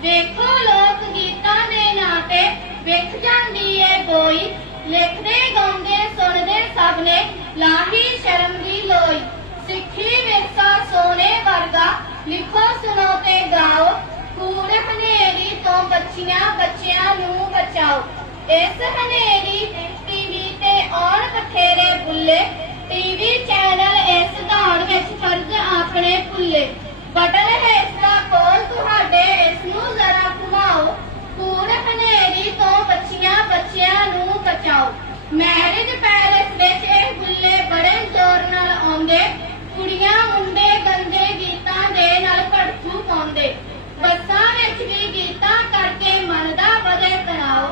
देखो लोक गीतां दे नां ते विख जांदी है बोई, लिखदे गाउंदे सुनदे सब ने लाही शर्म दी लोई। सिक्खी विरसा सोने वर्गा लिखो सुनो ते गाओ, कूड़ हनेरी तो बच्चियां बच्चियां नूं बचाओ। इस हनेरी टीवी ते आउण बथेरे बुल्ले, टीवी चैनल इस दौड़ विच फर्ज अपने भुल्ले। बटन है इसका कोल तुहाडे, इसनूं जरा घुमाओ, कूड़ हनेरी तो बच्चियां बच्चियां नूं बचाओ। मैरिज पैलेस विच इह बुल्ले बड़े जोर नाल आउंदे, कुड़ियां मुंडे गंदे गीतां दे नाल भड़कू पाउंदे। बसां विच भी गीतां करके मन दा वधे तनाव,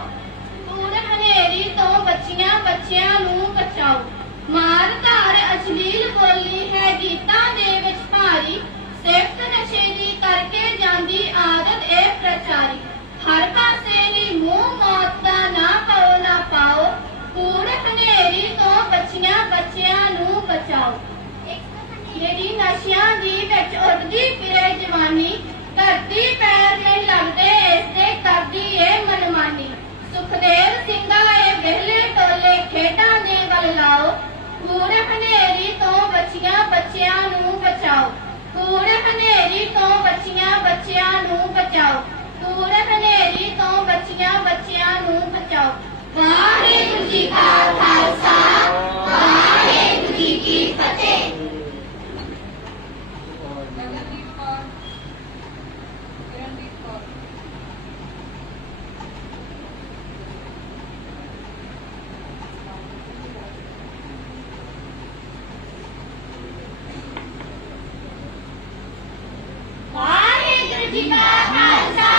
कूड़ हनेरी तो बच्चियां बच्चियां नूं बचाओ। मार धार अश्लील बोली है गीतां दे विच भारी, सिफ्त नशे दी करके जांदी आदत ए प्रचारी। हर पासे ली मुंह मौत दा ना पाओ ना पाओ, कूड़ हनेरी तो बच्चियां बच्चियां नूं बचाओ। जेड़ी नशियां दी विच उड़दी फिरे जवानी, धरती पैर नहीं लगदे इसते करदी ए मनमानी। सुखदेव सिंघा ए विहले टोले खेडां दे वल लाओ, कूड़ हनेरी तो बच्चियां बच्चियां नूं बचाओ। कूड़ हनेरी तो बच्चियां बच्चियां नूं बचाओ, कूड़ हनेरी तो बच्चियां बच्चियां नूं बचाओ। वाहिगुरू जी का खालसा, वाहिगुरू जी की फतेह। वाहिगुरू जी का खालसा,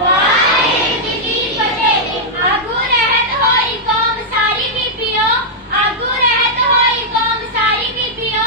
वाहिगुरू जी की फतेह। आगू रहत होई कौम सारी बीबियो, आगू रहत होई कौम सारी बीबियो,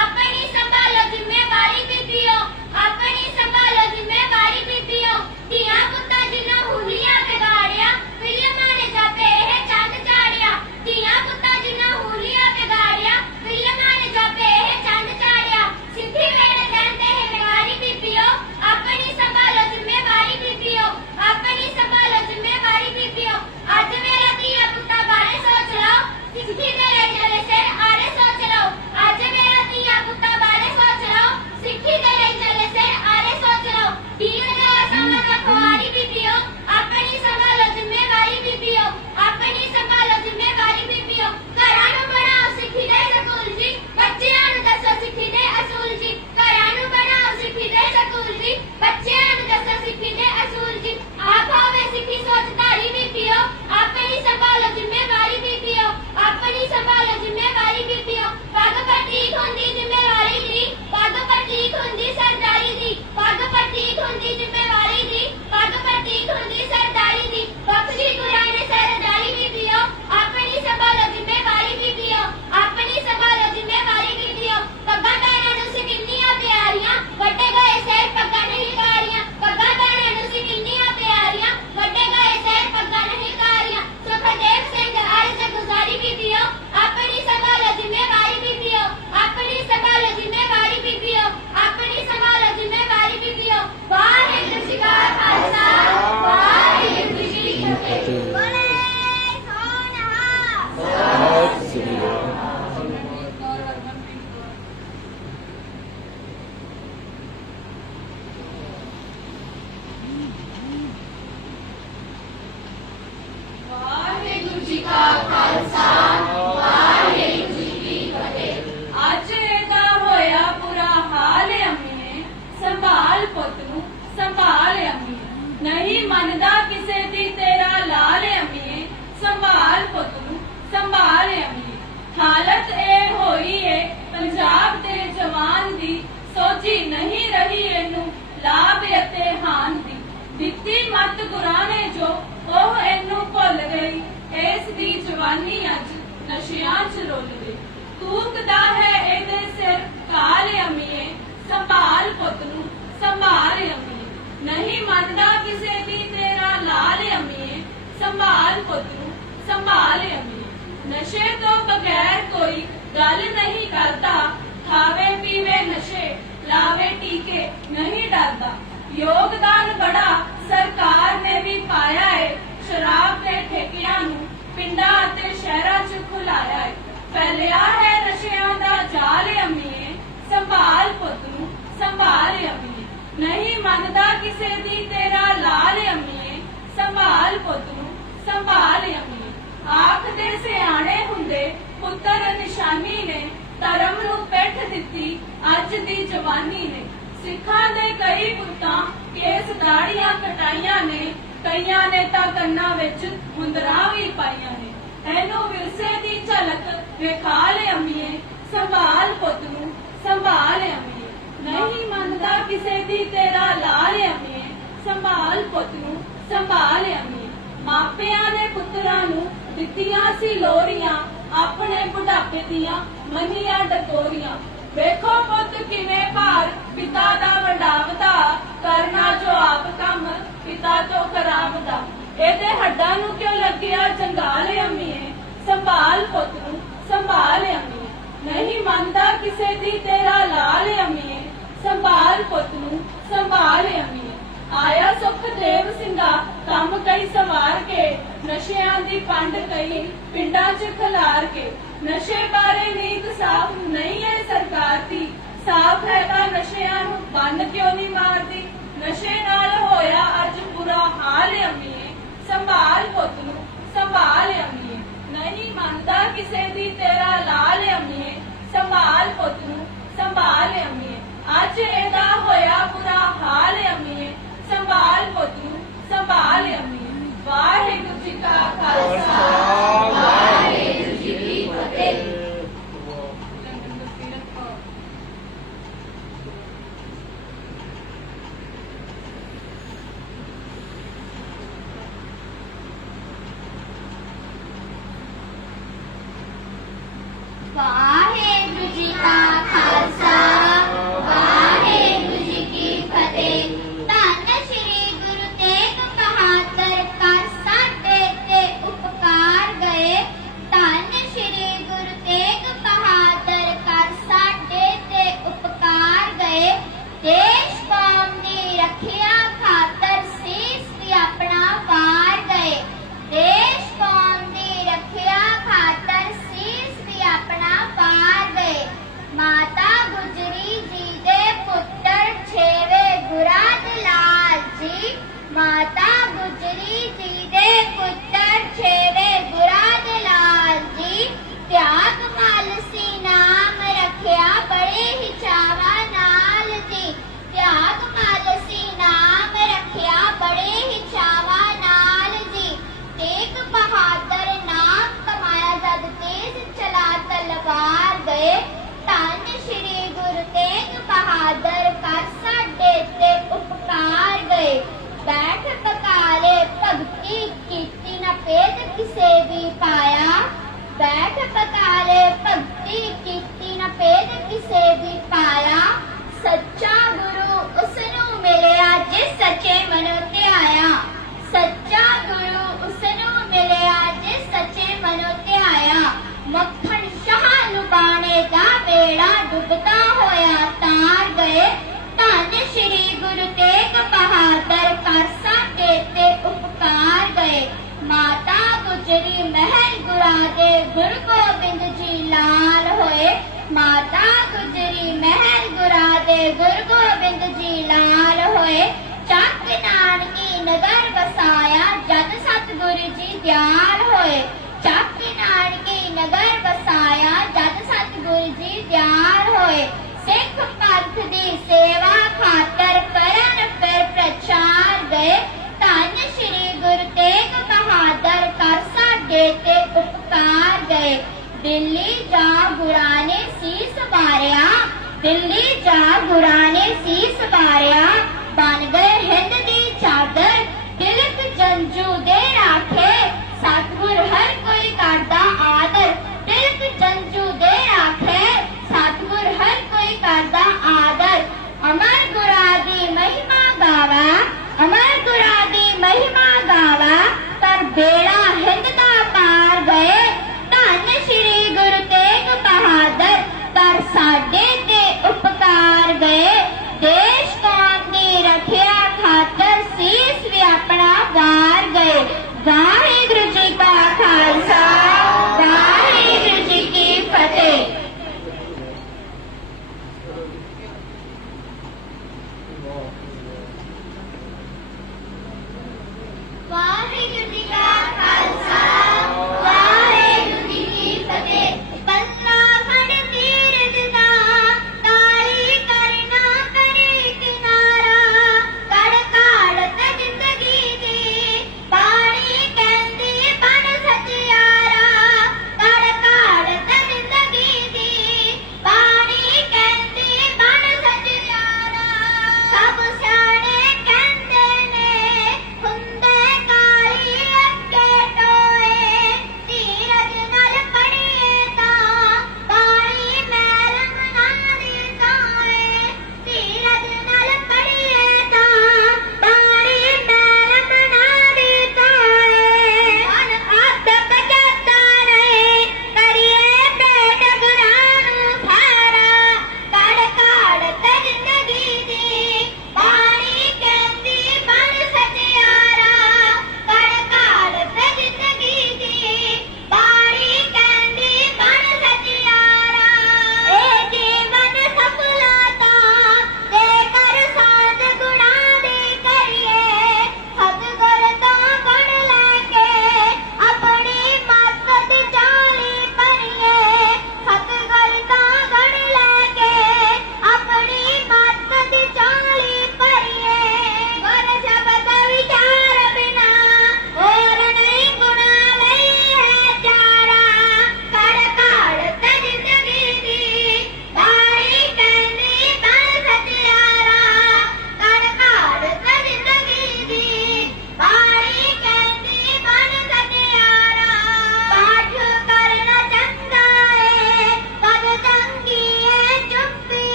अपनी संभालो जिम्मेवारी बीबियो, अपनी संभालो जिम्मेवारी बीबियो। धीआं पुत्तां जिन्हां हुलियां बिगाड़िया, फिल्मां ने जापे ਇਹ ਚੰਦ ਚਾੜਿਆ। ਧੀਆਂ ਪੁੱਤਾਂ ਜਿन्हां ਹੁਲੀਆਂ ਬਿਗਾੜਿਆ, ਫਿल्मां ने जापे ਇਹ ਚੰਦ ਚਾੜਿਆ। ਸਿੱਧੀ ਵੇਲੇ ਰਹਿੰਦੇ ਹੈ ਬਿਗਾੜੀ ਬੀਬੀਓ, अपनी संभालो जिम्मेवारी बीबियो, अपनी संभालो जिम्मेवारी बीबियो। अज मेरा धीआ पुत्ता बारे सोच लो, सिक्खी दे चले सिर आरे सोच लो। अज मेरा धीआ पुत्ता बारे सोच लो, सिक्खी दे चले सिर आरे सोच लो। ढील गया समझ रखवारी बीबियो, अपनी संभालो जिम्मेवारी बीबियो, अपनी संभालो जिम्मेवारी बीबियो। घरां नूं बनाओ सिक्खी दे सकूल जी, बच्चिआं नूं दसो सिक्खी दे असूल जी। घरां नूं बनाओ सिक्खी दे सकूल जी, बच्चिआं नूं दसो सिक्खी दे असूल जी। आप होवे सिक्खी सोचधारी बीबियो, अपनी संभालो जिम्मेवारी बीबियो, अपनी संभालो जिम्मेवारी बीबियो। पग प्रतीक हुंदी जिम्मेवारी दी, पग प्रतीक हुंदी सरदारी दी, पग प्रतीक हुंदी जिम्मेवारी दी, पग प्रतीक हुंदी सरदारी दी। बख्शी गुरां ने सरदारी बीबियो, अपनी संभालो जिम्मेवारी बीबियो, अपनी संभालो जिम्मेवारी बीबियो। पग्गां भैणां नूं किन्नियां प्यारियां, वड्डे गए सिर पग्गां नहीं कारियां। पग्गां भैणां नूं किन्नियां प्यारियां, वड्डे गए सिर पग्गां नहीं कारियां। सुखदेव सिंह अर्ज गुजारी बीबियो, अपनी संभालो जिम्मेवारी बीबियो, अपनी संभालो जिम्मेवारी बीबियो, अपनी संभालो जिम्मेवारी बीबियो। वाहिगुरू जी का खालसा, वाहिगुरू जी की फतेह। बोले सोहणा। वाहिगुरू जी का खालसा, वाहिगुरू जी की फतेह। ਅੱਜ ਇਹਦਾ ਹੋਇਆ ਬੁਰਾ ਹਾਲ ਅਮੀਏ, ਸੰਭਾਲ ਪੁੱਤ ਨੂੰ ਸੰਭਾਲ ਅਮੀਏ। ਨਹੀਂ ਮੰਨਦਾ ਕਿਸੇ ਦੀ ਤੇਰਾ ਲਾਲ ਅਮੀਏ, ਸੰਭਾਲ ਪੁੱਤ ਨੂੰ ਸੰਭਾਲ ਅਮੀਏ। ਹਾਲਤ ਇਹ ਹੋਈ ਏ ਪੰਜਾਬ ਦੇ ਜਵਾਨ ਦੀ, ਸੋਝੀ ਨਹੀਂ ਰਹੀ ਇਹਨੂੰ ਲਾਭ ਅਤੇ ਹਾਨ ਦੀ। ਦਿੱਤੀ ਮੱਤ ਗੁਰਾਂ ਨੇ ਜੋ ਉਹ ਇਹਨੂੰ ਭੁੱਲ ਗਈ, ਇਸ ਦੀ ਜਵਾਨੀ ਅੱਜ ਨਸ਼ਿਆਂ 'ਚ ਰੁੱਲ ਗਈ। ਕੂਕਦਾ ਹੈ ਇਹਦੇ ਸਿਰ ਕਾਲ ਅਮੀਏ, ਸੰਭਾਲ ਪੁੱਤ ਨੂੰ ਸੰਭਾਲ ਅਮੀਏ। ਨਹੀਂ ਮੰਨਦਾ ਕਿਸੇ ਦੀ ਤੇਰਾ ਲਾਲ ਅਮੀਏ, ਸੰਭਾਲ ਪੁੱਤ ਨੂੰ ਸੰਭਾਲ ਅਮੀਏ। ਨਸ਼ੇ ਤੋਂ ਬਗੈਰ ਕੋਈ ਗੱਲ ਨਹੀਂ ਕਰਦਾ, ਖਾਵੇ ਪੀਵੇ ਨਸ਼ੇ ਲਾਵੇ ਟੀਕੇ ਨਹੀਂ ਡਰਦਾ। योगदान बड़ा ਸ਼ਹਿਰਾਂ 'ਚ ਖੁਲਾਇਆ ਏ। ਫੈਲਿਆ ਹੈ ਨਸ਼ਿਆਂ ਦਾ ਜਾਲ ਅੰਮੀਏ, ਸੰਭਾਲ ਪੁੱਤ ਨੂੰ ਸੰਭਾਲ ਅੰਮੀਏ। ਨਹੀਂ ਮੰਨਦਾ ਕਿਸੇ ਦੀ ਤੇਰਾ ਲਾਲ ਅੰਮੀਏ, ਸੰਭਾਲ ਪੁੱਤ ਨੂੰ ਸੰਭਾਲ ਅੰਮੀਏ। ਆਖਦੇ ਸਿਆਣੇ ਹੁੰਦੇ ਪੁੱਤਰ ਨਿਸ਼ਾਨੀ ਨੇ, ਧਰਮ ਨੂੰ ਪਿੱਠ ਦਿੱਤੀ ਅੱਜ ਦੀ ਜਵਾਨੀ ਨੇ। ਸਿੱਖਾਂ ਦੇ ਕਈ ਪੁੱਤਾਂ ਕੇਸ ਦਾੜੀਆਂ ਕਟਾਈਆਂ ਨੇ, ਕਈਆਂ ਨੇ ਤਾਂ ਕੰਨਾਂ ਵਿੱਚ ਮੁੰਦਰਾਂ ਵੀ ਪਾਈਆਂ ਨੇ। ਇਹਨੂੰ ਵਿਰਸੇ ਦੀ ਝਲਕ ਵਿਖਾ ਲੈ ਅੰਮੀਏ, ਸੰਭਾਲ ਪੁੱਤ ਨੂੰ ਸੰਭਾਲ ਅੰਮੀਏ। ਨਹੀਂ ਮੰਨਦਾ ਕਿਸੇ ਦੀ ਤੇਰਾ ਲਾਲ ਅੰਮੀਏ, ਸੰਭਾਲ ਪੁੱਤ ਨੂੰ ਸੰਭਾਲ ਅੰਮੀਏ। ਮਾਪਿਆਂ ਨੇ ਪੁੱਤਰਾਂ ਨੂੰ ਦਿੱਤੀਆਂ ਸੀ ਲੋਰੀਆਂ, ਆਪਣੇ ਬੁਢਾਪੇ ਦੀਆਂ ਮੰਨੀਆਂ ਡਕੋਰੀਆਂ। ਵੇਖੋ ਪੁੱਤ ਕਿਵੇਂ ਭਾਰ ਪਿਤਾ ਦਾ ਵਡਾਵਦਾ, ਕਰਨਾ ਜੋ ਆਪ ਕੰਮ ਪਿਤਾ ਤੋਂ ਕਰਾਵਦਾ। ਇਹਦੇ ਹੱਡਾਂ ਨੂੰ ਕਿਉਂ ਲੱਗਿਆ ਜੰਗਾਲ ਅੰਮੀਏ, ਸੰਭਾਲ ਪੁੱਤ ਨੂੰ ਸੰਭਾਲ ਅੰਮੀਏ। ਨਹੀਂ ਮੰਨਦਾ ਕਿਸੇ ਦੀ ਤੇਰਾ ਲਾਲ ਅੰਮੀਏ, ਸੰਭਾਲ ਪੁੱਤ ਨੂੰ ਸੰਭਾਲ ਅੰਮੀਏ। ਆਇਆ ਸੁਖਦੇਵ ਸਿੰਘਾ ਕੰਮ ਕਈ ਸਵਾਰ ਕੇ, ਨਸ਼ਿਆਂ ਦੀ ਪੰਡ ਕਈ ਪਿੰਡਾਂ 'ਚ ਖਿਲਾਰ ਕੇ। ਨਸ਼ੇ ਬਾਰੇ ਨੀਤ ਸਾਫ਼ ਨਹੀਂ ਹੈ ਸਰਕਾਰ ਦੀ, ਸਾਫ਼ ਹੈ ਤਾਂ ਨਸ਼ਿਆਂ ਨੂੰ ਬੰਨ ਕਿਉਂ ਨਹੀਂ ਮਾਰਦੀ। ਨਸ਼ੇ ਨਾਲ ਹੋਇਆ ਅੱਜ ਬੁਰਾ ਹਾਲ ਅੰਮੀਏ, ਸੰਭਾਲ ਪੁੱਤ ਨੂੰ ਸੰਭਾਲ ਅੰਮੀਏ। ਨਹੀਂ ਮੰਨਦਾ ਕਿਸੇ ਦੀ ਤੇਰਾ ਲਾਲ ਅੰਮੀਏ, ਸੰਭਾਲ ਪੁੱਤ ਨੂੰ ਸੰਭਾਲ ਅੰਮੀਏ। ਅੱਜ ਇਹਦਾ ਹੋਇਆ ਬੁਰਾ ਹਾਲ ਅੰਮੀਏ, ਸੰਭਾਲ ਪੁੱਤ ਨੂੰ ਸੰਭਾਲ ਅੰਮੀਏ। ਵਾਹਿਗੁਰੂ ਜੀ ਕਾ ਖਾਲਸਾ, ਵਾਹਿਗੁਰੂ ਜੀ ਕੀ ਫਤਿਹ। ਵਾਹਿਗੁਰੂ ਜੀ ਕਾ ਖਾਲਸਾ, ਵਾਹਿਗੁਰੂ ਜੀ ਕੀ ਫਤਿਹ। ਧੰਨ ਸ਼੍ਰੀ ਗੁਰੂ ਤੇਗ ਬਹਾਦਰ ਕਰ ਸਾਡੇ ਤੇ ਉਪਕਾਰ ਗਏ। ਧੰਨ ਸ਼੍ਰੀ ਗੁਰੂ ਤੇਗ ਬਹਾਦਰ ਕਰ ਸਾਡੇ ਤੇ ਉਪਕਾਰ ਗਏ। ਦੇਸ਼ ਕੌਮ ਦੀ ਰੱਖਿਆ ਖਾਤਰ ਸੀਸ ਵੀ ਆਪਣਾ ਵਾਰ ਗਏ। ਦੇਸ਼ ਕੌਮ ਦੀ ਰੱਖਿਆ ਖਾਤਰ ਸੀਸ ਵੀ ਆਪਣਾ ਵਾਰ ਗਏ। ਮਾਤਾ ਗੁਜਰੀ ਜੀ ਦੇ ਪੁੱਤਰ ਛੇਵੇਂ ਗੁਰਾਦ ਲਾਲ ਜੀ, ਮਾਤਾ ਗੁਜਰੀ ਜੀ ਦੇ ਪੁੱਤਰ ਛੇਵੇਂ ਗੁਰਾਦ ਲਾਲ ਜੀ। ਤਿਆਗ ਮਲ ਸੀ ਨਾਮ ਰੱਖਿਆ ਬੜੇ ਹੀ ਚਾਵਾਂ ਨਾਲ ਜੀ, ਤਿਆਗ ਮਲ ਸੀ ਨਾਮ ਰੱਖਿਆ ਬੜੇ ਹੀ ਚਾਵਾਂ ਨਾਲ ਜੀ। ਤੇਗ ਬਹਾਦਰ ਨਾਮ ਕਮਾਇਆ ਜਦ ਤੇਜ਼ ਚਲਾ ਤਲਵਾਰ ਗਏ। ਧੰਨ ਸ਼੍ਰੀ ਗੁਰੂ ਤੇਗ ਬਹਾਦਰ ਕਰ ਸਾਡੇ ਤੇ ਉਪਕਾਰ ਗਏ। ਬੈਠ ਪਕਾਲੇ ਭਗਤੀ ਕੀਤੀ ਨਾ ਭੇਦ ਕਿਸੇ ਵੀ ਪਾਇਆ, ਬੈਠ ਪਕਾਲੇ ਭਗਤੀ ਕੀਤੀ ਨਾ ਭੇਦ ਕਿਸੇ ਵੀ ਪਾਇਆ। ਸੱਚਾ ਗੁਰੂ ਉਸ ਨੂੰ ਮਿਲਿਆ ਜਿਸ ਸੱਚੇ ਮਨੋਂ ਧਿਆਇਆ, ਸੱਚਾ ਗੁਰੂ ਉਸ ਨੂੰ ਮਿਲਿਆ ਜਿਸ ਸੱਚੇ ਮਨੋਂ ਧਿਆਇਆ। ਮੱਖਣ ਸ਼ਾਹ ਨੂੰ ਬਾਣੇ ਦਾ ਬੇੜਾ ਡੁੱਬਦਾ ਹੋਇਆ ਤਾਰ ਗਏ। ਧੰਨ ਸ਼੍ਰੀ ਗੁਰੂ ਤੇਗ ਬਹਾਦਰ ਕਰ ਸਾਡੇ ਤੇ ਉਪਕਾਰ ਗਏ। ਮਾਤਾ ਗੁਜਰੀ ਮਹਿਲ ਗੁਰਾ ਦੇ ਗੁਰੂ ਗੋਬਿੰਦ ਜੀ ਲਾਲ ਹੋਏ। ਮਾਤਾ ਗੁਜਰੀ ਮਹਿਲ ਗੁਰਾ ਦੇ ਗੁਰੂ ਗੋਬਿੰਦ ਜੀ ਲਾਲ ਹੋਏ। ਚੱਕ ਨਾਨਕੀ ਨਗਰ ਵਸਾਇਆ ਜਦ ਸਤਿਗੁਰੂ ਜੀ ਦਿਆਲ ਹੋਏ। ਚੱਕ ਨਾਨਕੀ ਨਗਰ ਵਸਾਇਆ ਜਦ ਸਤਿਗੁਰੂ ਜੀ ਦਿਆਲ ਹੋਏ। ਸਿੱਖ ਪੰਥ ਦੀ ਸੇਵਾ ਖਾਤਰ ਕਰਨ ਫਿਰ ਪ੍ਰਚਾਰ ਗਏ। ਧੰਨ ਸ਼੍ਰੀ ਗੁਰੂ ਤੇਗ ਬਹਾਦਰ ਕਰ ਸਾਡੇ ਤੇ ਉਪਕਾਰ ਗਏ। ਦਿੱਲੀ ਜਾ ਗੁਰਾਂ ਨੇ ਸੀਸ ਵਾਰਿਆ, ਦਿੱਲੀ ਜਾ ਗੁਰਾਂ ਨੇ ਸੀਸ ਵਾਰਿਆ। ਬਣ ਗਏ ਹਿੰਦ ਦੀ ਚਾਦਰ ਤਿਲਕ ਜੰਜੂ ਦੇ ਰਾਖੇ। ਸਤਿਗੁਰ ਹਰ ਕੋਈ ਕਰਦਾ ਆਦਰ ਤਿਲਕ ਜੰਜੂ ਦੇ ਰਾਖੇ। ਸਤਿਗੁਰ ਹਰ ਕੋਈ ਕਰਦਾ ਆਦਰ। ਅਮਰ ਗੁਰਾਂ ਦੀ ਮਹਿਮਾ ਗਾਵਾ, ਅਮਰ ਗੁਰਾਂ ਦੀ ਮਹਿਮਾ ਗਾਵਾ। ਪਰ ਬੇੜਾ ਹਿੰਦ ਦਾ ਪਾਰ ਗਏ। ਧੰਨ ਸ਼੍ਰੀ ਗੁਰੂ ਤੇਗ ਬਹਾਦਰ ਕਰ ਸਾਡੇ ਤੇ ਉਪਕਾਰ ਗਏ। ਦੇਸ਼ ਕੌਮ ਦੀ ਰੱਖਿਆ ਖਾਤਰ ਸੀਸ ਵੀ ਆਪਣਾ ਵਾਰ ਗਏ।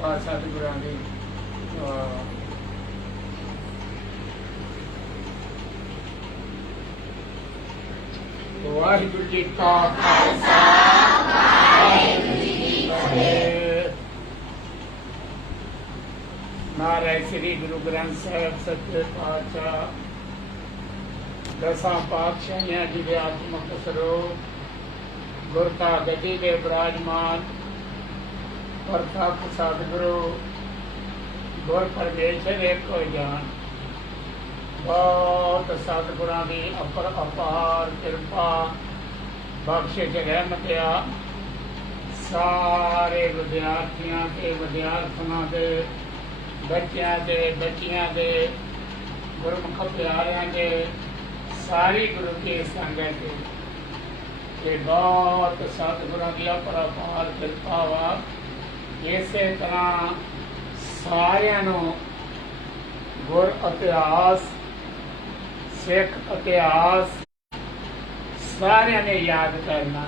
ਕਿਰਪਾ ਸਤਿਗੁਰਾਂ ਦੀ। ਵਾਹਿਗੁਰੂ ਜੀ ਕਾ ਖਾਲਸਾ, ਵਾਹਿਗੁਰੂ ਜੀ ਕੀ ਫਤਿਹ। ਮਹਾਰਾਜ ਸ੍ਰੀ ਗੁਰੂ ਗ੍ਰੰਥ ਸਾਹਿਬ ਸੱਚੇ ਪਾਤਸ਼ਾਹ ਦਸਾਂ ਪਾਤਸ਼ਾਹੀਆਂ ਜੀ ਦੇ ਆਤਮਕ ਸਰੂਪ ਗੁਰ ਕਾ ਗੱਦੀ ਦੇ ਬਿਰਾਜਮਾਨ ਪ੍ਰਤਾਪ ਸਤਿਗੁਰੂ ਗੁਰ ਪਰਮੇਸ਼ਰ ਇੱਕ ਹੋਏ ਜਾਣ। ਬਹੁਤ ਸਤਿਗੁਰਾਂ ਦੀ ਅਪਾਰ ਕਿਰਪਾ ਬਖਸ਼ਿਸ਼ ਰਹਿਮਤ ਆ ਸਾਰੇ ਵਿਦਿਆਰਥੀਆਂ ਤੇ ਵਿਦਿਆਰਥਣਾਂ ਦੇ, ਬੱਚਿਆਂ ਦੇ, ਬੱਚੀਆਂ ਦੇ, ਗੁਰਮੁਖ ਪਿਆਰਿਆਂ ਦੇ, ਸਾਰੀ ਗੁਰੂ ਕੀ ਸੰਗਤ ਤੇ ਬਹੁਤ ਸਤਿਗੁਰਾਂ ਦੀ ਅਪਾਰ ਕਿਰਪਾ ਵਾ। ਇਸੇ ਤਰ੍ਹਾਂ ਸਾਰਿਆਂ ਨੂੰ ਗੁਰ ਇਤਿਹਾਸ, ਸਿੱਖ ਇਤਿਹਾਸ ਸਾਰਿਆਂ ਨੇ ਯਾਦ ਕਰਨਾ।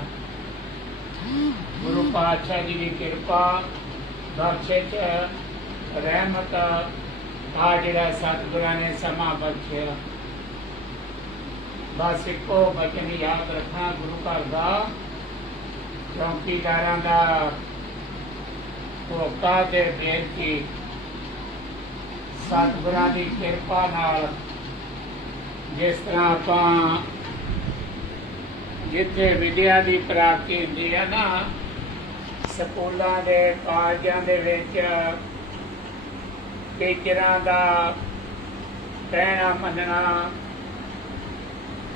ਗੁਰੂ ਪਾਤਸ਼ਾਹ ਜੀ ਦੀ ਕਿਰਪਾ ਬਖਸ਼ਿਸ਼ ਰਹਿਮਤ ਆ ਜਿਹੜਾ ਸਤਿਗੁਰਾਂ ਨੇ ਸਮਾਂ ਬਖਸ਼ਿਆ। ਬਸ ਇੱਕੋ ਬਚਨ ਯਾਦ ਰੱਖਣਾ ਗੁਰੂ ਘਰ ਦਾ, ਚੌਕੀਦਾਰਾਂ ਦਾ ਹੋਕਾ ਤੇ ਬੇਨਤੀ। ਸਤਿਗੁਰਾਂ ਦੀ ਕਿਰਪਾ ਨਾਲ ਜਿਸ ਤਰ੍ਹਾਂ ਆਪਾਂ ਜਿੱਥੇ ਵਿਦਿਆ ਦੀ ਪ੍ਰਾਪਤੀ ਹੁੰਦੀ ਹੈ ਨਾ, ਸਕੂਲਾਂ ਦੇ, ਕਾਲਜਾਂ ਦੇ ਵਿੱਚ ਟੀਚਰਾਂ ਦਾ ਕਹਿਣਾ ਮੰਨਣਾ,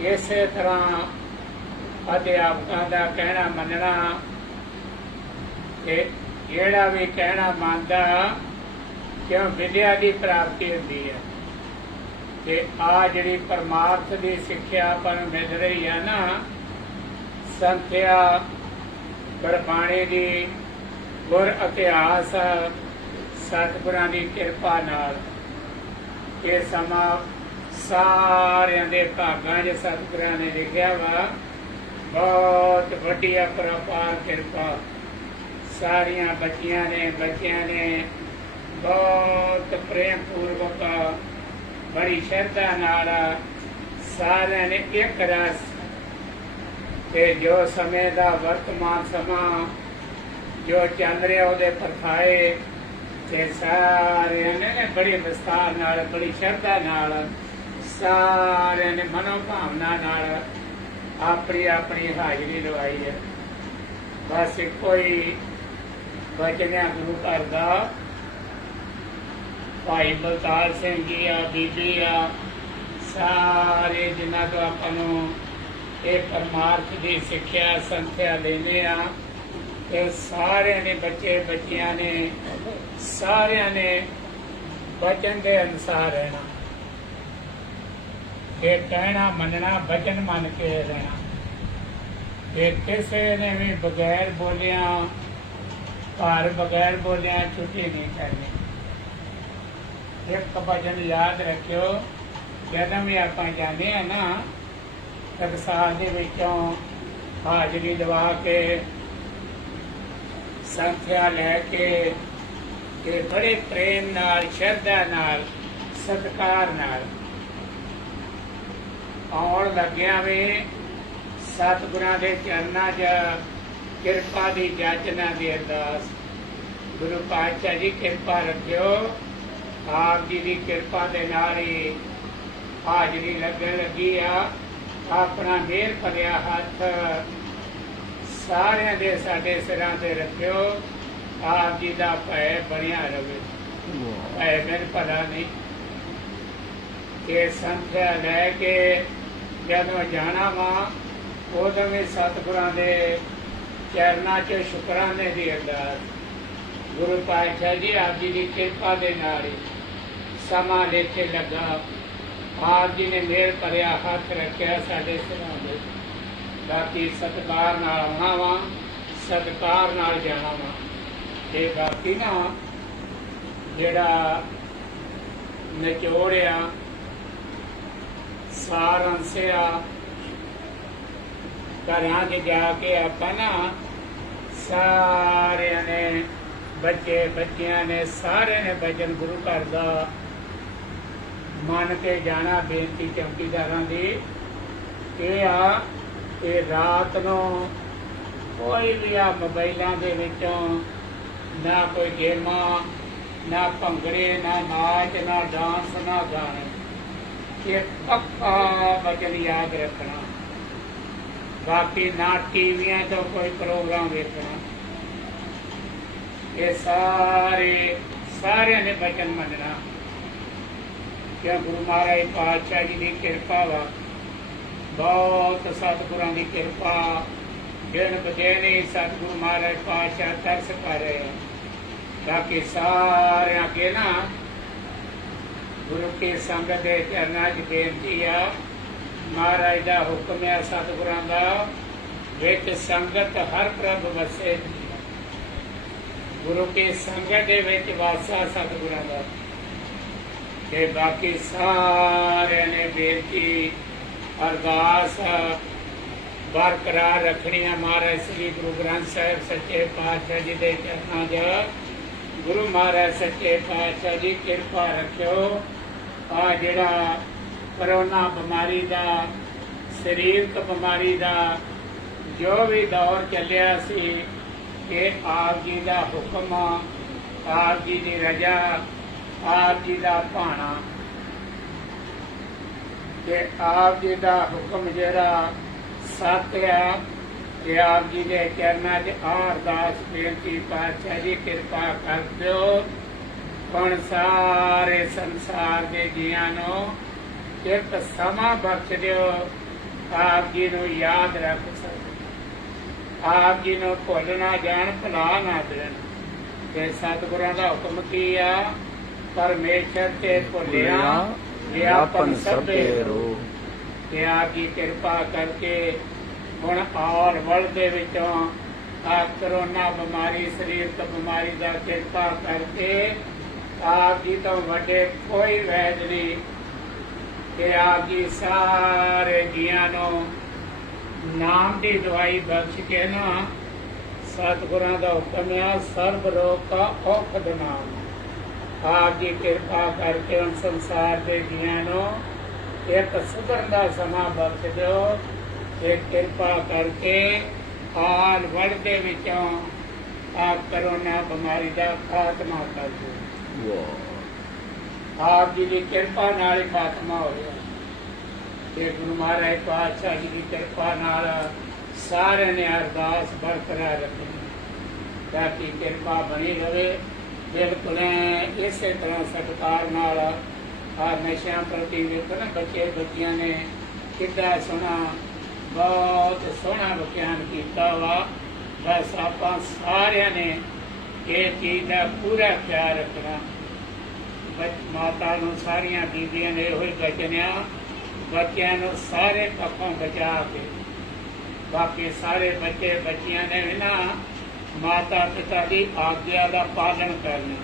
ਇਸੇ ਤਰ੍ਹਾਂ ਅਧਿਆਪਕਾਂ ਦਾ ਕਹਿਣਾ ਮੰਨਣਾ। ਤੇ ਜਿਹੜਾ ਵੀ ਕਹਿਣਾ ਮੰਨਦਾ ਕਿਉਂ ਵਿਦਿਆ ਦੀ ਪ੍ਰਾਪਤੀ ਹੁੰਦੀ ਹੈ। ਤੇ ਆ ਜਿਹੜੀ ਪਰਮਾਰਥ ਦੀ ਸਿੱਖਿਆ ਆਪਾਂ ਨੂੰ ਮਿਲ ਰਹੀ ਹੈ ਨਾ, ਸੰਥਿਆ ਗੁਰਬਾਣੀ ਦੀ, ਗੁਰ ਇਤਿਹਾਸ ਸਤਿਗੁਰਾਂ ਦੀ ਕਿਰਪਾ ਨਾਲ ਇਹ ਸਮਾਂ ਸਾਰਿਆਂ ਦੇ ਭਾਗਾਂ 'ਚ ਸਤਿਗੁਰਾਂ ਨੇ ਲਿਖਿਆ ਵਾ। ਬਹੁਤ ਵੱਡੀ ਅਪਰੰਪਾਰ ਕਿਰਪਾ ਸਾਰੀਆਂ ਬੱਚੀਆਂ ਨੇ, ਬੱਚਿਆਂ ਨੇ ਬਹੁਤ ਪ੍ਰੇਮ ਪੂਰਵਕ ਬੜੀ ਸ਼ਰਧਾ ਨਾਲ ਸਾਰਿਆਂ ਨੇ ਇੱਕ ਰਸ ਤੇ ਜੋ ਸਮੇਂ ਦਾ ਵਰਤਮਾਨ ਸਮਾਂ ਜੋ ਚੱਲ ਰਿਹਾ ਉਹਦੇ ਪਰਖਾਏ ਤੇ ਸਾਰਿਆਂ ਨੇ ਬੜੀ ਵਿਸਥਾਰ ਨਾਲ, ਬੜੀ ਸ਼ਰਧਾ ਨਾਲ, ਸਾਰਿਆਂ ਨੇ ਮਨੋਭਾਵਨਾ ਨਾਲ ਆਪਣੀ ਆਪਣੀ ਹਾਜ਼ਰੀ ਲਵਾਈ ਹੈ। ਬਸ ਇੱਕੋ ਹੀ ਬਚਨਿਆ ਗੁਰੂ ਘਰ ਦਾ, ਭਾਈ ਬਲਤਾਰ ਸਿੰਘ ਜੀ ਆ, ਬੀਬੀ ਆ, ਸਾਰੇ ਜਿਨ੍ਹਾਂ ਤੋਂ ਆਪਾਂ ਨੂੰ ਇਹ ਪਰਮਾਰਥ ਦੀ ਸਿੱਖਿਆ ਸੰਥਿਆ ਲੈਂਦੇ ਆ। ਤੇ ਸਾਰਿਆਂ ਨੇ, ਬੱਚੇ ਬੱਚੀਆਂ ਨੇ, ਸਾਰਿਆਂ ਨੇ ਬਚਨ ਦੇ ਅਨੁਸਾਰ ਰਹਿਣਾ। ਇਹ ਕਹਿਣਾ ਮੰਨਣਾ, ਬਚਨ ਮੰਨ ਕੇ ਰਹਿਣਾ। ਤੇ ਕਿਸੇ ਨੇ ਵੀ ਬਗੈਰ ਬੋਲਿਆ, ਘਰ ਬਗੈਰ ਬੋਲਿਆ ਛੁੱਟੀ ਨਹੀਂ ਕਰਨੀ। ਇੱਕ ਭਜਨ ਯਾਦ ਰੱਖਿਓ, ਜਦੋਂ ਵੀ ਆਪਾਂ ਜਾਂਦੇ ਆ ਨਾ ਟਕਸਾਲ ਦੇ ਵਿੱਚੋਂ ਹਾਜ਼ਰੀ ਲਵਾ ਕੇ, ਸੰਥਿਆ ਲੈ ਕੇ, ਤੇ ਬੜੇ ਪ੍ਰੇਮ ਨਾਲ, ਸ਼ਰਧਾ ਨਾਲ, ਸਤਿਕਾਰ ਨਾਲ ਆਉਣ ਲੱਗਿਆ ਵੇ ਸਤਿਗੁਰਾਂ ਦੇ ਚਰਨਾਂ 'ਚ ਕਿਰਪਾ ਦੀ ਜਾਚਨਾ ਦੀ ਅਰਦਾਸ। ਗੁਰੂ ਪਾਤਸ਼ਾਹ ਜੀ ਕਿਰਪਾ ਰੱਖਿਓ। ਆਪ ਜੀ ਦੀ ਕਿਰਪਾ ਦੇ ਨਾਲ ਹੀ ਹਾਜ਼ਰੀ ਲੱਗਣ ਲੱਗੀ ਆ। ਆਪਣਾ ਮਿਹਰ ਭਰਿਆ ਹੱਥ ਸਾਰਿਆਂ ਦੇ ਸਾਡੇ ਸਿਰਾਂ ਤੇ ਰੱਖਿਓ। ਆਪ ਜੀ ਦਾ ਭੈ ਬਣਿਆ ਰਵੇ। ਭੈ ਬਿਨ ਭਲਾ ਨਹੀਂ। ਇਹ ਸੰਥਿਆ ਲੈ ਕੇ ਜਦੋਂ ਜਾਣਾ ਵਾ, ਉਦੋਂ ਵੀ ਸਤਿਗੁਰਾਂ ਦੇ ਚਰਨਾਂ 'ਚ ਸ਼ੁਕਰਾਨੇ ਦੀ ਅਰਦਾਸ। ਗੁਰੂ ਪਾਤਸ਼ਾਹ ਜੀ ਆਪ ਜੀ ਦੀ ਕਿਰਪਾ ਦੇ ਨਾਲ ਹੀ ਸਮਾਂ ਲੇਖੇ ਲੱਗਾ। ਆਪ ਜੀ ਨੇ ਮਿਹਰ ਭਰਿਆ ਹੱਥ ਰੱਖਿਆ ਸਾਡੇ ਸਿਰਾਂ ਦੇ। ਬਾਕੀ ਸਤਿਕਾਰ ਨਾਲ ਆਉਣਾ ਵਾ, ਸਤਿਕਾਰ ਨਾਲ ਜਾਣਾ ਵਾ। ਤੇ ਬਾਕੀ ਨਾ ਜਿਹੜਾ ਨਿਚੋੜਿਆ, ਸਾਰ ਅੰਸਿਆ, ਘਰਾਂ 'ਚ ਜਾ ਕੇ ਆਪਾਂ ਨਾ ਸਾਰਿਆਂ ਨੇ ਬੱਚੇ ਬੱਚਿਆਂ ਨੇ ਸਾਰਿਆਂ ਨੇ ਭਜਨ ਗੁਰੂ ਘਰ ਦਾ ਮੰਨ ਕੇ ਜਾਣਾ। ਬੇਨਤੀ ਚੌਕੀਦਾਰਾਂ ਦੀ ਇਹ ਆ ਕਿ ਰਾਤ ਨੂੰ ਕੋਈ ਵੀ ਆ ਮੋਬਾਈਲਾਂ ਦੇ ਵਿੱਚੋਂ ਨਾ ਕੋਈ ਗੇਮਾਂ, ਨਾ ਭੰਗੜੇ, ਨਾ ਨਾਚ, ਨਾ ਡਾਂਸ, ਨਾ ਗਾਣੇ। ਇਹ ਪੱਕਾ ਵਚਨ ਯਾਦ ਰੱਖਣਾ। ਬਾਕੀ ਨਾ ਟੀਵੀਆਂ ਤੋਂ ਕੋਈ ਪ੍ਰੋਗਰਾਮ ਵੇਖਣਾ। ਇਹ ਸਾਰਿਆਂ ਨੇ ਵਚਨ ਮੰਨਣਾ। ਕਿਉਂ ਗੁਰੂ ਮਹਾਰਾਜ ਪਾਤਸ਼ਾਹ ਜੀ ਦੀ ਕਿਰਪਾ ਵਾ, ਬਹੁਤ ਸਤਿਗੁਰਾਂ ਦੀ ਕਿਰਪਾ। ਦਿਨ ਬਦੇਨੇ ਸਤਿਗੁਰੂ ਮਹਾਰਾਜ ਪਾਤਸ਼ਾਹ ਤਰਸ ਕਰ ਰਹੇ ਆ। ਬਾਕੀ ਸਾਰਿਆਂ ਕੇ ਨਾ ਗੁਰੂ ਕੀ ਸੰਗਤ ਦੇ ਚਰਨਾਂ 'ਚ ਬੇਨਤੀ ਆ, ਮਹਾਰਾਜ ਦਾ ਹੁਕਮ ਹੈ ਸਤਿਗੁਰਾਂ ਦਾ, ਵਿੱਚ ਸੰਗਤ ਹਰ ਪ੍ਰਭ ਵਸੇ। ਗੁਰੂ ਕੀ ਸੰਗਤ ਦੇ ਵਿੱਚ ਵਾਸਾ ਸਤਿਗੁਰਾਂ ਦਾ। ਤੇ ਬਾਕੀ ਸਾਰਿਆਂ ਨੇ ਬੇਨਤੀ ਅਰਦਾਸ ਬਰਕਰਾਰ ਰੱਖਣੀ ਆ। ਮਹਾਰਾਜ ਸ੍ਰੀ ਗੁਰੂ ਗ੍ਰੰਥ ਸਾਹਿਬ ਸੱਚੇ ਪਾਤਸ਼ਾਹ ਜੀ ਦੇ ਚਰਨਾਂ 'ਚ ਗੁਰੂ ਮਹਾਰਾਜ ਸੱਚੇ ਪਾਤਸ਼ਾਹ ਜੀ ਕਿਰਪਾ ਰੱਖਿਓ। ਆ ਜਿਹੜਾ ਕਰੋਨਾ ਬਿਮਾਰੀ ਦਾ, ਸਰੀਰਕ ਬਿਮਾਰੀ ਦਾ ਜੋ ਵੀ ਦੌਰ ਚੱਲਿਆ ਸੀ, ਕਿ ਆਪ ਜੀ ਦਾ ਹੁਕਮ, ਆਪ ਜੀ ਦੀ ਰਜ਼ਾ, ਆਪ ਜੀ ਦਾ ਭਾਣਾ, ਕਿ ਆਪ ਜੀ ਦਾ ਹੁਕਮ ਜਿਹੜਾ ਸੱਤ ਆ, ਕਿ ਆਪ ਜੀ ਦੇ ਚਰਨਾਂ 'ਚ ਅਰਦਾਸ ਬੇਨਤੀ ਪਾਤਸ਼ਾਹ ਜੀ ਕਿਰਪਾ ਕਰ ਦਿਓ। ਹੁਣ ਸਾਰੇ ਸੰਸਾਰ ਦੇ ਜੀਆਂ ਨੂੰ ਇੱਕ ਸਮਾਂ ਬਖਸ਼ ਦਿਓ, ਆਪ ਜੀ ਨੂੰ ਯਾਦ ਰੱਖ ਸਕੋ, ਆਪ ਜੀ ਨੂੰ ਭੁੱਲ ਨਾ ਜਾਣ, ਭੁਲਾ ਨਾ ਦੇਣ। ਤੇ ਸਤਿਗੁਰਾਂ ਦਾ ਹੁਕਮ ਕੀ ਆ? ਪਰਮੇਸ਼ਰ ਤੇ ਭੁੱਲਿਆ ਵਿਆਪਨ ਸਭੇ ਰੋ। ਤੇ ਆਪ ਜੀ ਕਿਰਪਾ ਕਰਕੇ ਹੁਣ ਆਲ ਵਰਲਡ ਦੇ ਵਿੱਚੋਂ ਆ ਕਰੋਨਾ ਬਿਮਾਰੀ, ਸਰੀਰਕ ਬਿਮਾਰੀ ਦਾ ਕਿਰਪਾ ਕਰਕੇ ਆਪ ਜੀ ਤੋਂ ਵੱਡੇ ਕੋਈ ਵੈਦ ਨਹੀਂ, ਕਿ ਆਪ ਜੀ ਸਾਰੇ ਜੀਆਂ ਨੂੰ ਨਾਮ ਦੀ ਦਵਾਈ ਬਖਸ਼ ਕੇ ਨਾ, ਸਤਿਗੁਰਾਂ ਦਾ ਹੁਕਮ ਆ ਸਰਬ ਰੋਗ ਕਾ ਔਖਦ ਨਾਮ। ਆਪ ਜੀ ਕਿਰਪਾ ਕਰਕੇ ਹੁਣ ਸੰਸਾਰ ਦੇ ਜੀਆਂ ਨੂੰ ਇੱਕ ਸੁਧਰਨ ਦਾ ਸਮਾਂ ਬਖਸ਼ ਦਿਓ। ਤੇ ਕਿਰਪਾ ਕਰਕੇ ਆਲ ਵਰਲਡ ਦੇ ਵਿੱਚੋਂ ਆ ਕਰੋਨਾ ਬਿਮਾਰੀ ਦਾ ਖਾਤਮਾ ਕਰ ਦਿਓ। ਆਪ ਜੀ ਦੀ ਕਿਰਪਾ ਨਾਲ ਹੀ ਖਾਤਮਾ ਹੋਇਆ। ਤੇ ਗੁਰੂ ਮਹਾਰਾਜ ਪਾਤਸ਼ਾਹ ਜੀ ਦੀ ਕਿਰਪਾ ਨਾਲ ਸਾਰਿਆਂ ਨੇ ਅਰਦਾਸ ਬਰਕਰਾਰ ਰੱਖੀ, ਤਾਂ ਕਿ ਕਿਰਪਾ ਬਣੀ ਰਹੇ। ਬਿਲਕੁਲ ਇਸੇ ਤਰ੍ਹਾਂ ਸਤਿਕਾਰ ਨਾਲ ਆ ਨਸ਼ਿਆਂ ਪ੍ਰਤੀ ਵੇਖਣ ਬੱਚੇ ਬੱਚੀਆਂ ਨੇ ਕਿੱਦਾਂ ਸੋਹਣਾ, ਬਹੁਤ ਸੋਹਣਾ ਵਿਖਿਆਨ ਕੀਤਾ ਵਾ। ਬਸ ਆਪਾਂ ਸਾਰਿਆਂ ਨੇ ਇਹ ਚੀਜ਼ ਦਾ ਪੂਰਾ ਖਿਆਲ ਰੱਖਣਾ। ਮਾਤਾ ਨੂੰ, ਸਾਰੀਆਂ ਬੀਬੀਆਂ ਨੇ ਇਹੋ ਹੀ ਬਚਨਿਆ, ਬੱਚਿਆਂ ਨੂੰ ਸਾਰੇ ਪੱਖੋਂ ਬਚਾ ਕੇ। ਬਾਕੀ ਸਾਰੇ ਬੱਚੇ ਬੱਚੀਆਂ ਨੇ ਵੀ ਨਾ ਮਾਤਾ ਪਿਤਾ ਦੀ ਆਗਿਆ ਦਾ ਪਾਲਣ ਕਰਨਾ,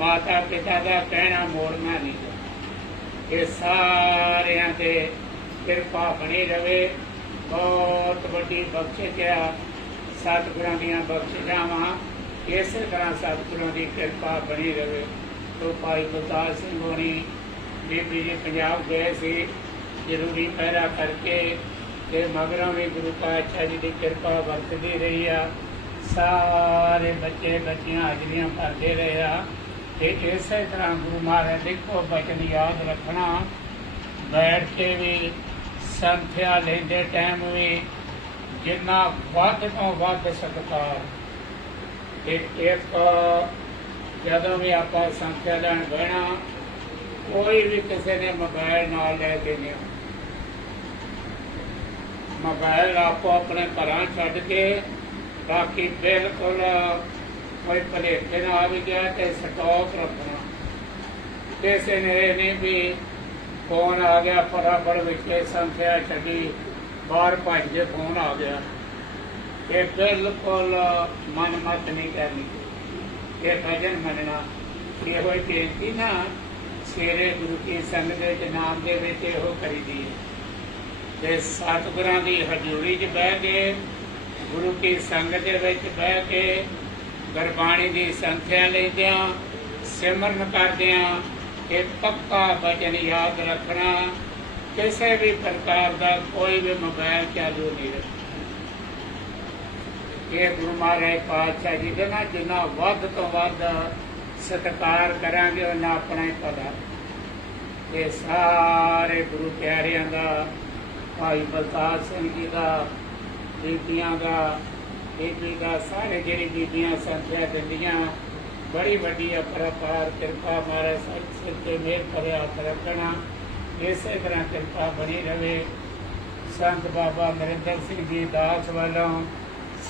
ਮਾਤਾ ਪਿਤਾ ਦਾ ਕਹਿਣਾ ਮੋੜਨਾ ਨਹੀਂ। ਇਹ ਸਾਰਿਆਂ ਤੇ ਕਿਰਪਾ ਬਣੀ ਰਵੇ। ਬਹੁਤ ਵੱਡੀ ਬਖਸ਼ਿਸ਼ ਆ ਸਤਿਗੁਰਾਂ ਦੀਆਂ ਬਖਸ਼ਿਸ਼ਾਵਾਂ। ਇਸੇ ਤਰ੍ਹਾਂ ਸਤਿਗੁਰਾਂ ਦੀ ਕਿਰਪਾ ਬਣੀ ਰਵੇ। ਤੋ ਭਾਈ ਬਲਤਾਰ ਸਿੰਘ ਹੋਣੀ ਬੀਬੀ ਜੀ ਪੰਜਾਬ ਗਏ ਸੀ ਜ਼ਰੂਰੀ ਪਹਿਰਾ ਕਰਕੇ, ਤੇ ਮਗਰੋਂ ਵੀ ਗੁਰੂ ਪਾਤਸ਼ਾਹ ਜੀ ਦੀ ਕਿਰਪਾ ਵਰਤਦੀ ਰਹੀ ਆ। ਸਾਰੇ ਬੱਚੇ ਬੱਚੀਆਂ ਹਾਜ਼ਰੀਆਂ ਭਰਦੇ ਰਹੇ ਆ। ਤੇ ਇਸੇ ਤਰ੍ਹਾਂ ਗੁਰੂ ਮਹਾਰਾਜ ਦੇਖੋ ਬਚਨ ਯਾਦ ਰੱਖਣਾ। ਬੈਠ ਕੇ ਵੀ, ਸੰਥਿਆ ਲੈਂਦੇ ਟਾਈਮ ਵੀ ਜਿੰਨਾ ਵੱਧ ਤੋਂ ਵੱਧ ਸਤਿਕਾਰ। ਤੇ ਇੱਕ ਜਦੋਂ ਵੀ ਆਪਾਂ ਸੰਥਿਆ ਲੈਣ ਬਹਿਣਾ, ਕੋਈ ਵੀ ਕਿਸੇ ਨੇ ਮੋਬਾਇਲ ਨਾਲ ਲੈ ਕੇ ਨਹੀਂ, ਮੋਬਾਇਲ ਆਪੋ ਆਪਣੇ ਘਰਾਂ ਛੱਡ ਕੇ, ਬਾਕੀ ਬਿਲਕੁਲ ਕੋਈ ਭਲੇਖੇ ਨਾਲ ਆ ਵੀ ਗਿਆ ਤੇ ਸਟਾਕ ਰੱਖਣਾ। ਕਿਸੇ ਨੇ ਇਹ ਨਹੀਂ ਵੀ ਫੋਨ ਆ ਗਿਆ ਫਟਾਫਟ ਵਿੱਚੇ ਸੰਥਿਆ ਛੱਡੀ, ਬਾਹਰ ਭੱਜ ਕੇ ਫੋਨ ਆ ਗਿਆ। ਇਹ ਬਿਲਕੁਲ ਮਨਮਤ ਨਹੀਂ ਕਰਨੀ। ਇਹ ਭਜਨ ਮੰਨਣਾ। ਇਹੋ ਹੀ ਬੇਨਤੀ ਨਾ ਸਵੇਰੇ ਗੁਰੂ ਕੀ ਸੰਗਤ ਦੇ ਨਾਮ ਦੇ ਵਿੱਚ ਇਹੋ ਕਰੀਦੀ ਹੈ। ਤੇ ਸਤਿਗੁਰਾਂ ਦੀ ਹਜ਼ੂਰੀ 'ਚ ਬਹਿ ਕੇ, ਗੁਰੂ ਕੀ ਸੰਗਤ ਦੇ ਵਿੱਚ ਬਹਿ ਕੇ ਗੁਰਬਾਣੀ ਦੀ ਸੰਥਿਆ ਲੈਂਦਿਆਂ ਸਿਮਰਨ ਕਰਦਿਆਂ ਇਹ ਪੱਕਾ ਵਚਨ ਯਾਦ ਰੱਖਣਾ, ਕਿਸੇ ਵੀ ਪ੍ਰਕਾਰ ਦਾ ਕੋਈ ਵੀ ਮੋਬਾਈਲ ਚਾਲੂ ਨਹੀਂ ਰੱਖਣਾ। ਇਹ ਗੁਰੂ ਮਹਾਰਾਜ ਪਾਤਸ਼ਾਹ ਜੀ ਦੇ ਨਾਲ ਜਿੰਨਾ ਵੱਧ ਤੋਂ ਵੱਧ ਸਤਿਕਾਰ ਕਰਾਂਗੇ ਉਹਨਾਂ ਆਪਣਾ ਹੀ ਭਲਾ। ਇਹ ਸਾਰੇ ਗੁਰੂ ਪਿਆਰਿਆਂ ਦਾ, ਭਾਈ ਬਲਤਾਜ ਸਿੰਘ ਜੀ ਦਾ, ਬੀਬੀਆਂ ਦਾ, ਬੀਬੀ ਦਾ, ਸਾਰੇ ਜਿਹੜੀ ਬੀਬੀਆਂ ਸੰਥਿਆ ਦਿੰਦੀਆਂ, ਬੜੀ ਵੱਡੀ ਅਪਰਪਾਰ ਕਿਰਪਾ ਮਹਾਰਾਜ ਸਿਰ ਤੇ ਮਿਹਰ ਭਰਿਆ ਹੱਥ ਰੱਖਣਾ। ਇਸੇ ਤਰ੍ਹਾਂ ਕਿਰਪਾ ਬਣੀ ਰਹੇ। ਸੰਤ ਬਾਬਾ ਨਰਿੰਦਰ ਸਿੰਘ ਜੀ ਦਾਸ ਵੱਲੋਂ,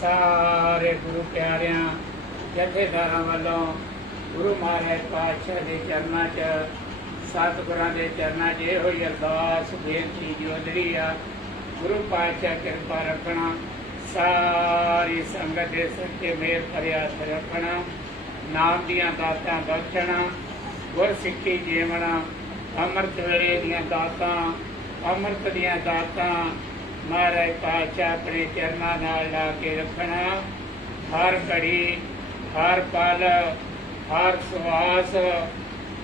ਸਾਰੇ ਗੁਰੂ ਪਿਆਰਿਆਂ ਜਥੇਦਾਰਾਂ ਵੱਲੋਂ ਗੁਰੂ ਮਹਾਰਾਜ ਪਾਤਸ਼ਾਹ ਦੇ ਚਰਨਾਂ 'ਚ, ਸਤਿਗੁਰਾਂ ਦੇ ਚਰਨਾਂ 'ਚ ਇਹੋ ਹੀ ਅਰਦਾਸ ਬੇਨਤੀ ਜੋਦਰੀ ਆ, ਗੁਰੂ ਪਾਤਸ਼ਾਹ ਕਿਰਪਾ ਰੱਖਣਾ, ਸਾਰੀ ਸੰਗਤ ਦੇ ਸਿਰ ਤੇ ਮਿਹਰ ਭਰਿਆ ਹੱਥ ਰੱਖਣਾ, ਨਾਮ ਦੀਆਂ ਦਾਤਾਂ ਬਖਸ਼ਣਾ, ਗੁਰ ਸਿੱਖੀ ਜੀਵਣਾ, ਅੰਮ੍ਰਿਤ ਵੇਲੇ ਦੀਆਂ ਦਾਤਾਂ, ਅੰਮ੍ਰਿਤ ਦੀਆਂ ਦਾਤਾਂ ਮਹਾਰਾਜ ਪਾਤਸ਼ਾਹ ਆਪਣੇ ਚਰਨਾਂ ਨਾਲ ਲਾ ਕੇ ਰੱਖਣਾ। ਹਰ ਘੜੀ, ਹਰ ਪਲ, ਹਰ ਸਵਾਸ,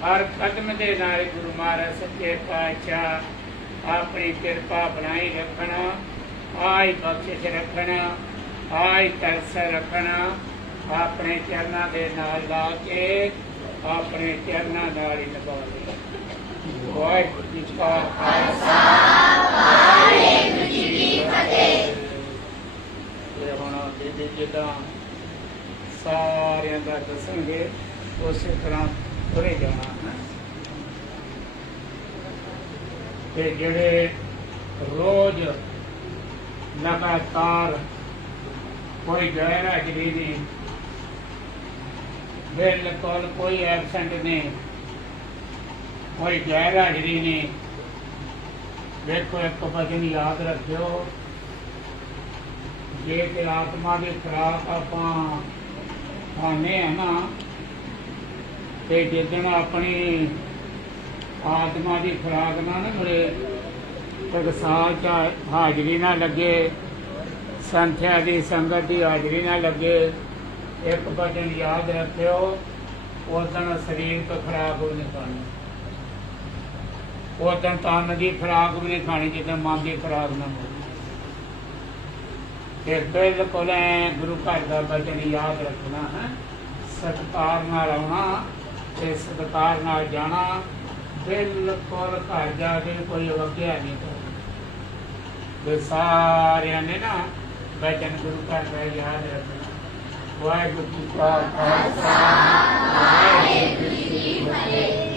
ਹਰ ਕਦਮ ਦੇ ਨਾਲ ਗੁਰੂ ਮਹਾਰਾਜ ਸੱਚੇ ਪਾਤਸ਼ਾਹ ਆਪਣੀ ਕਿਰਪਾ ਬਣਾਈ ਰੱਖਣਾ, ਆਈ ਬਖਸ਼ਿਸ਼ ਰੱਖਣਾ, ਆਈ ਤਰਸ ਰੱਖਣਾ, ਆਪਣੇ ਚਰਨਾਂ ਦੇ ਨਾਲ ਲਾ ਕੇ ਆਪਣੇ ਚਰਨਾਂ ਨਾਲ ਹੀ ਨਿਭਾ ਲੈ। ਵਾਹਿਗੁਰੂ ਜੀ ਕਾ ਖਾਲਸਾ, ਵਾਹਿਗੁਰੂ ਜੀ ਕੀ ਫਤਿਹ। ਇਹ ਹੁਣ ਬੀਬੀ ਜਿੱਦਾਂ ਸਾਰਿਆਂ ਦਾ ਦੱਸਣਗੇ ਉਸੇ ਤਰ੍ਹਾਂ ਤੁਰੇ ਜਾਣਾ ਹੈ। ਤੇ ਜਿਹੜੇ ਰੋਜ਼ ਲਗਾਤਾਰ ਕੋਈ ਗੈਰ ਹਾਜ਼ਰੀ ਨਹੀਂ, ਬਿਲਕੁਲ ਕੋਈ ਐਬਸੈਂਟ ਨਹੀਂ, ਕੋਈ ਗੈਰ ਹਾਜ਼ਰੀ ਨਹੀਂ। ਵੇਖੋ ਇੱਕ ਵਚਨ ਯਾਦ ਰੱਖਿਓ, ਜੇ ਕਿ ਆਤਮਾ ਦੀ ਖੁਰਾਕ ਆਪਾਂ ਖਾਂਦੇ ਆ ਨਾ, ਤੇ ਜਿੱਦਣ ਆਪਣੀ ਆਤਮਾ ਦੀ ਖੁਰਾਕ ਨਾ ਮਿਲੇ, ਇੱਕ ਸਾਲ 'ਚ ਹਾਜ਼ਰੀ ਨਾ ਲੱਗੇ, ਸੰਥਿਆ ਦੀ ਸੰਗਤ ਦੀ ਹਾਜ਼ਰੀ ਨਾ ਲੱਗੇ, ਇੱਕ ਵਚਨ ਯਾਦ ਰੱਖਿਓ, ਉਸ ਦਿਨ ਸਰੀਰ ਤੋਂ ਖੁਰਾਕ ਵੀ ਨਹੀਂ ਖਾਣੀ, ਉਸ ਦਿਨ ਤਨ ਦੀ ਖੁਰਾਕ ਵੀ ਨਹੀਂ ਖਾਣੀ, ਜਿੱਦਾਂ ਮਨ ਦੀ ਖੁਰਾਕ ਨਾ ਮਿਲੇ। ਤੇ ਬਿਲਕੁਲ ਗੁਰੂ ਘਰ ਦਾ ਵਚਨ ਯਾਦ ਰੱਖਣਾ ਹੈ, ਸਤਿਕਾਰ ਨਾਲ ਆਉਣਾ ਤੇ ਸਤਿਕਾਰ ਨਾਲ ਜਾਣਾ, ਬਿਲਕੁਲ ਘਰ ਜਾ ਕੇ ਕੋਈ ਅਵੱਗਿਆ ਨਹੀਂ ਕਰਨੀ। ਤੇ ਸਾਰਿਆਂ ਨੇ ਨਾ ਵਚਨ ਗੁਰੂ ਘਰ ਦਾ ਯਾਦ ਰੱਖਣਾ। ਵਾਹਿਗੁਰੂ ਜੀ ਕਾ ਖਾਲਸਾ, ਵਾਹਿਗੁਰੂ ਜੀ ਕੀ ਫਤਿਹ।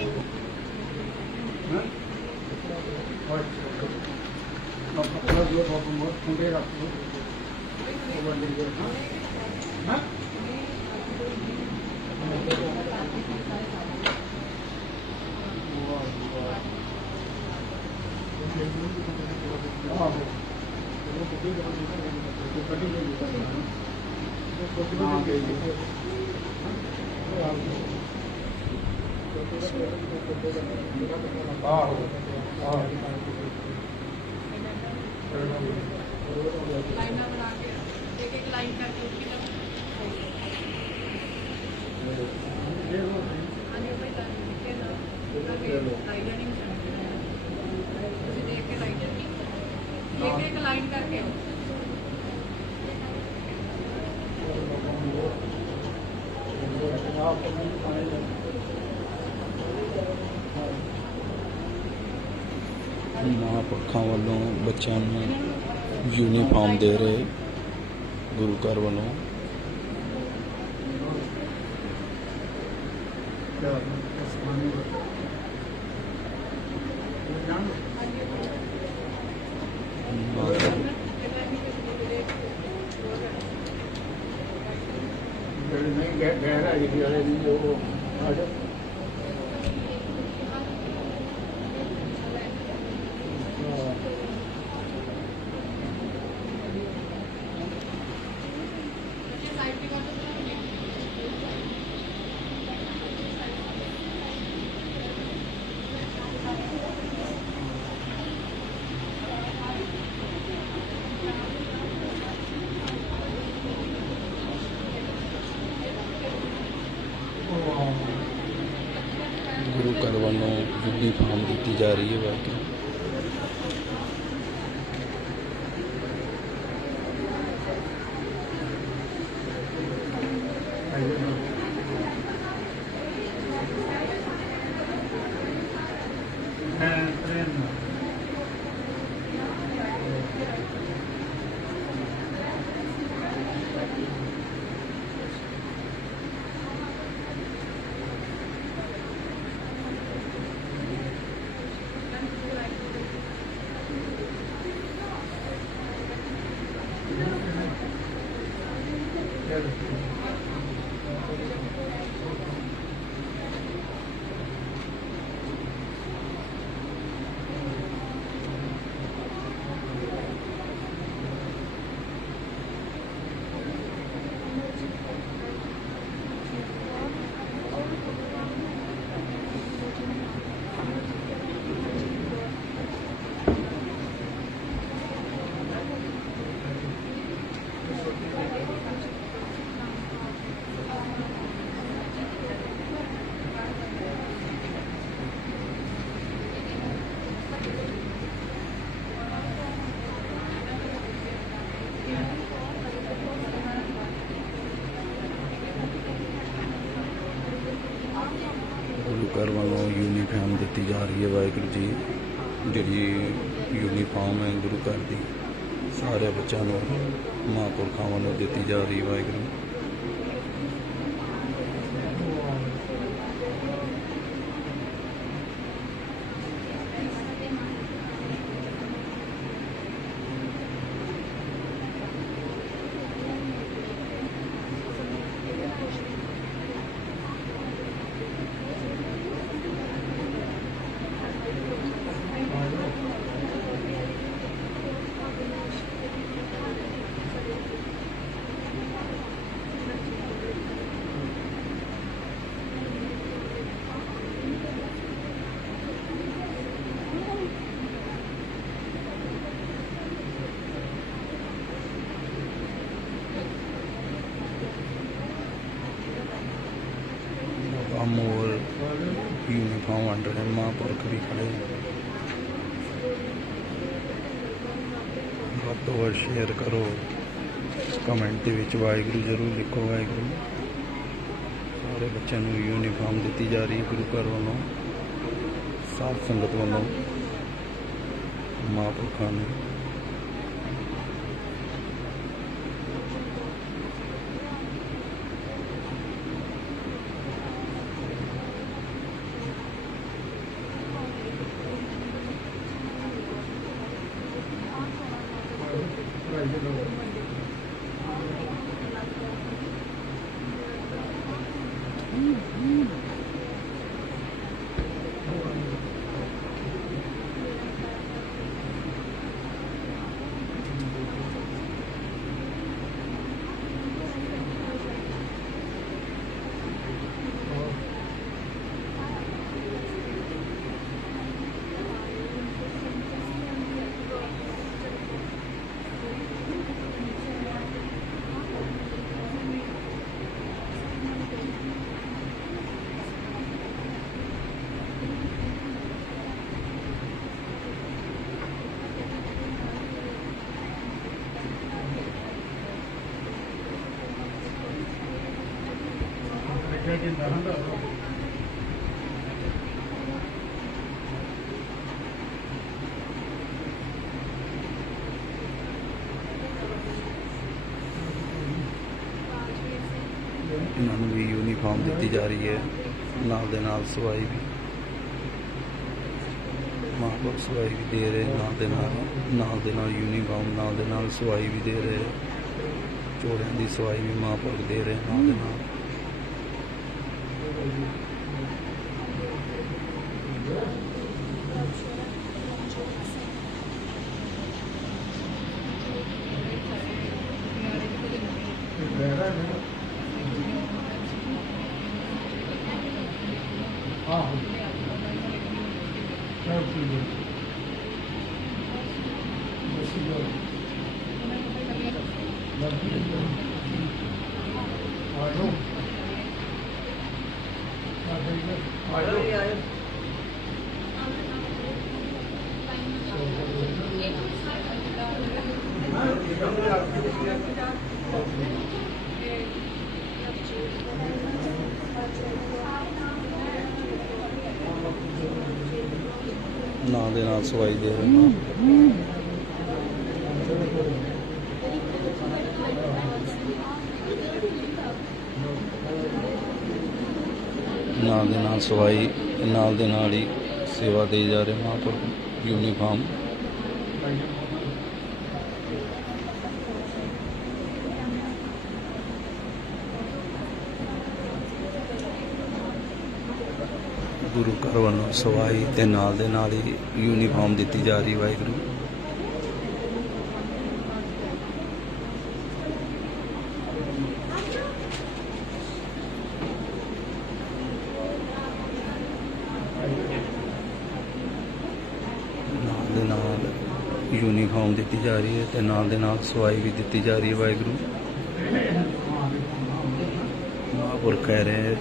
ਲਾਈਨਾਂ ਬਣਾ ਕੇ ਇੱਕ ਇੱਕ ਲਾਈਨ ਕਰਕੇ एक लाइन करके ਮਹਾਂਪੁਰਖਾਂ ਵੱਲੋਂ ਬੱਚਿਆਂ ਨੂੰ ਯੂਨੀਫਾਰਮ ਦੇ ਰਹੇ ਗੁਰੂ ਘਰ ਵੱਲੋਂ। ਵੱਲੋਂ ਯੂਨੀਫਾਰਮ ਦਿੱਤੀ ਜਾ ਰਹੀ ਹੈ। ਵਾਹਿਗੁਰੂ ਗੁਰੂ ਘਰ ਵੱਲੋਂ ਯੂਨੀਫਾਰਮ ਦਿੱਤੀ ਜਾ ਰਹੀ ਹੈ। ਵਾਹਿਗੁਰੂ ਜੀ, ਜਿਹੜੀ ਯੂਨੀਫਾਰਮ ਹੈ ਗੁਰੂ ਘਰ ਦੀ ਸਾਰੇ ਬੱਚਿਆਂ ਨੂੰ ਮਹਾਂਪੁਰਖਾਂ ਵੱਲੋਂ ਦਿੱਤੀ ਜਾ ਰਹੀ ਹੈ। ਵਾਹਿਗੁਰੂ अमोल यूनिफॉर्म वंड रहे महापुरख भी खड़े ਵੱਧ ਤੋਂ ਵੱਧ शेयर करो कमेंट ਦੇ ਵਿੱਚ ਵਾਹਿਗੁਰੂ ਜ਼ਰੂਰ ਲਿਖੋ। ਵਾਹਿਗੁਰੂ ਸਾਰੇ ਬੱਚਿਆਂ ਨੂੰ ਯੂਨੀਫਾਰਮ ਦਿੱਤੀ ਜਾ ਰਹੀ ਗੁਰੂ ਘਰ ਵੱਲੋਂ ਸਾਧ ਸੰਗਤ ਵੱਲੋਂ ਮਹਾਂਪੁਰਖਾਂ ਨੂੰ। ਇਹਨਾਂ ਨੂੰ ਵੀ ਯੂਨੀਫਾਰਮ ਦਿੱਤੀ ਜਾ ਰਹੀ ਹੈ, ਨਾਲ ਦੇ ਨਾਲ ਸਵਾਈ ਵੀ ਮਹਾਂਪੁਰਖ ਸਵਾਈ ਵੀ ਦੇ ਰਹੇ, ਨਾਲ ਦੇ ਨਾਲ ਯੂਨੀਫਾਰਮ ਨਾਲ ਦੇ ਨਾਲ ਸਵਾਈ ਵੀ ਦੇ ਰਹੇ, ਚੋੜਿਆਂ ਦੀ ਸਵਾਈ ਵੀ ਮਹਾਂਪੁਰਖ ਦੇ ਰਹੇ ਨਾਲ ਦੇ ਨਾਲ। ਨਾਲ ਦੇ ਨਾਲ ਸਵਾਈ ਦੇ ਰਹੇ ਨੇ। ਨਾਲ ਦੇ ਨਾਲ ਸਵਾਈ, ਨਾਲ ਦੇ ਨਾਲ ਹੀ ਸੇਵਾ ਦੇ ਜਾ ਰਹੇ ਮਹਾਂਪੁਰਖ ਯੂਨੀਫਾਰਮ। ਗੁਰੂ ਘਰ ਵੱਲੋਂ ਸਵਾਈ ਤੇ ਨਾਲ ਦੇ ਨਾਲ ਹੀ ਯੂਨੀਫਾਰਮ ਦਿੱਤੀ ਜਾ ਰਹੀ। ਵਾਹਿਗੁਰੂ ਨਾਲ ਦੇ ਨਾਲ ਯੂਨੀਫਾਰਮ ਦਿੱਤੀ ਜਾ ਰਹੀ ਹੈ ਤੇ ਨਾਲ ਦੇ ਨਾਲ ਸਵਾਈ ਵੀ ਦਿੱਤੀ ਜਾ ਰਹੀ ਹੈ। ਵਾਹਿਗੁਰੂ ਮਹਾਂਪੁਰਖ ਕਹਿ ਰਹੇ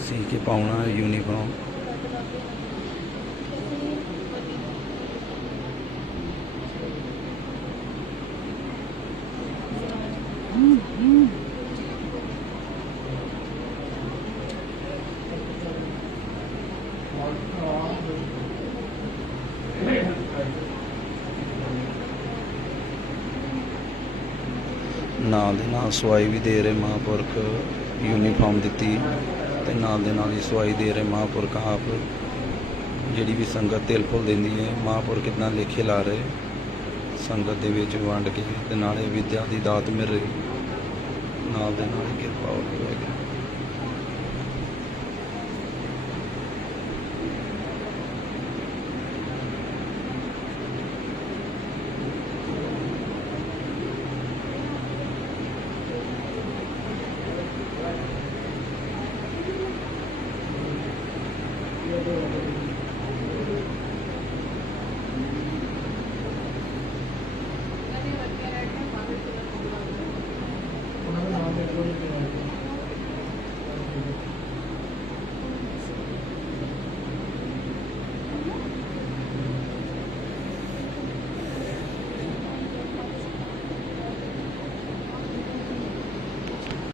ਸੀ ਕਿ ਪਾਉਣਾ ਯੂਨੀਫਾਰਮ। ਨਾਲ ਦੇ ਨਾਲ ਸਵਾਈ ਵੀ ਦੇ ਰਹੇ ਮਹਾਂਪੁਰਖ, ਯੂਨੀਫਾਰਮ ਦਿੱਤੀ ਤੇ ਨਾਲ ਦੇ ਨਾਲ ਹੀ ਸਵਾਈ ਦੇ ਰਹੇ ਮਹਾਂਪੁਰਖ ਆਪ। ਜਿਹੜੀ ਵੀ ਸੰਗਤ ਤਿਲ ਫੁੱਲ ਦਿੰਦੀ ਹੈ, ਮਹਾਂਪੁਰਖ ਕਿੰਨਾ ਲੇਖੇ ਲਾ ਰਹੇ ਸੰਗਤ ਦੇ ਵਿੱਚ ਵੰਡ ਕੇ, ਤੇ ਨਾਲੇ ਵਿਦਿਆ ਦੀ ਦਾਤ ਮਿਲ ਰਹੀ, ਨਾਲ ਦੇ ਨਾਲ ਹੀ ਕਿਰਪਾ ਹੋ ਰਹੀ ਹੈ।